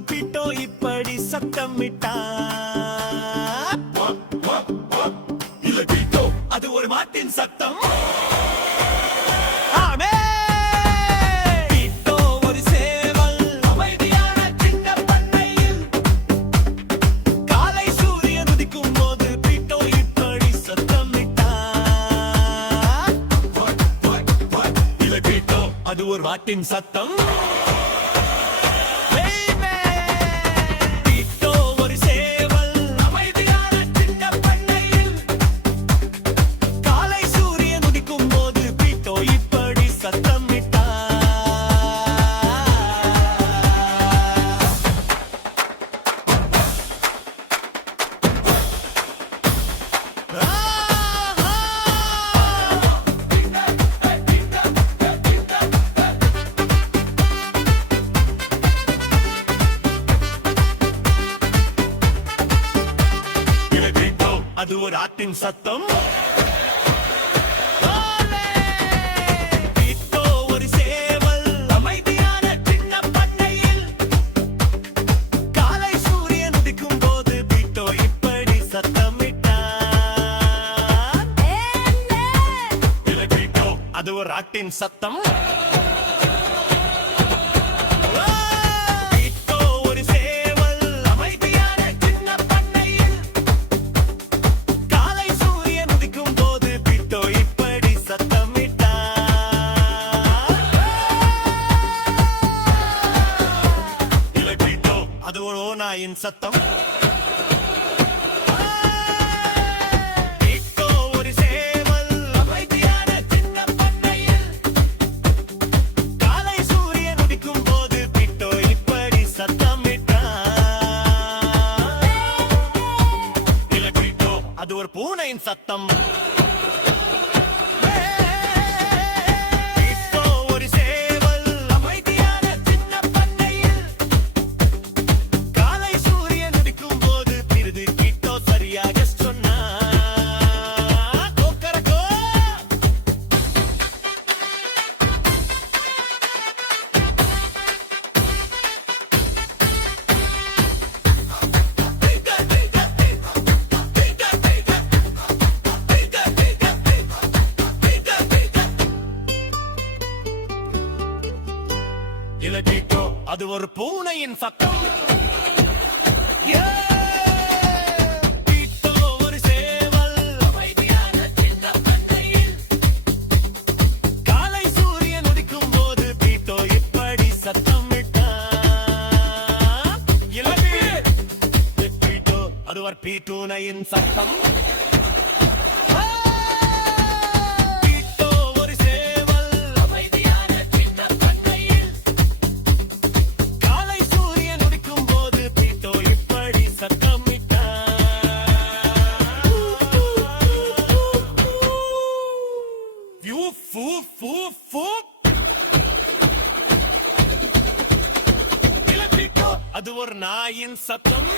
பீட்டோ இப்படி சத்தமிட்டா. இல்லை பீட்டோ, அது ஒரு மாட்டின் சத்தம். அது ஒரு மாட்டின் சத்தம். பீட்டோ ஒரு சேவல் அமைதியான சின்ன பண்ணையில். காலை சூரியன் உதிக்கும் போது பீட்டோ இப்படி சத்தமிட்டா. அது ஒரு ஆட்டின் சத்தம். பீட்டோ ஒரு சேவல் அமைதியான சின்ன பண்ணையில். காலை சூரியன் உதிக்கும் போது பீட்டோ இப்படி சத்தமிட்டா. இல்லை பீட்டோ, அது ஒரு ஆட்டின் சத்தம். அது ஒரு ஓநாயின் சத்தம். பீட்டோ ஒரு சேவல் அமைதியான சின்ன பண்ணையில். காலை சூரியன் உதிக்கும் போது பீட்டோ இப்படி சத்தமிட்டா. இல்லை பீட்டோ, அது ஒரு பூனையின் சத்தம். இல்லை பீட்டோ, அது ஒரு பூனையின் சத்தம். பீட்டோ ஒரு சேவல் அமைதியான சின்ன பண்ணையில். காலை சூரியன் உதிக்கும் போது பீட்டோ இப்படி சத்தமிட்டா. இல்லை பீட்டோ, அது ஒரு பூனையின் சத்தம். அது ஒரு நாயின் சத்தம்.